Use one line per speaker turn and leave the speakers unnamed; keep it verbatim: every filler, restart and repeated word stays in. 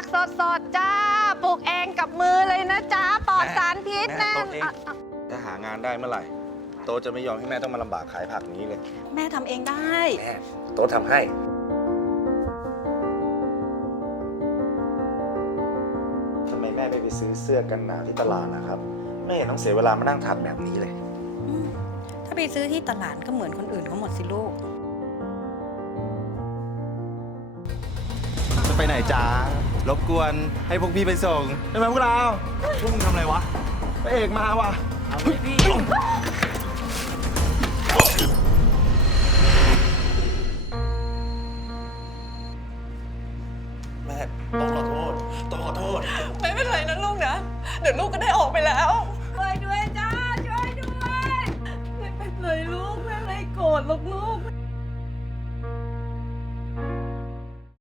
สดๆจ้าปลูกเองกับมือเลยนะจ้าปลอดสารพิษแน่
ถ้าหางานได้เมื่อไหร่โต๊ะจะไม่ยอมให้แม่ต้องมาลำบากขายผักนี้เลย
แม่ทำเองได้
แม่โต๊ะทำให้ทำไมแม่ไม่ไปซื้อเสื้อกันหนาวที่ตลาดนะครับไม่เห็นต้องเสียเวลามานั่งถักแบบนี้เลย
ถ้าไปซื้อที่ตลาดก็เหมือนคนอื่นเขาหมดสิลูก
จะไปไหนจ้ารบกวนให้พวกพี่ไปส่งได้ไหมพวกเราพวกมึงทำอะไรวะพระเอกมาว่ะเอาเลยพี่แม่ต้องขอโทษต้องขอโทษ
ไม่เป็นไรนะลูกนะ เดี๋ยวลูกก็ได้ออกไปแล้ว
ช่วยด้วยจ้าช่วยด้วย
ไม่เป็นไรลูก แม่ไม่โกรธหรอกลูก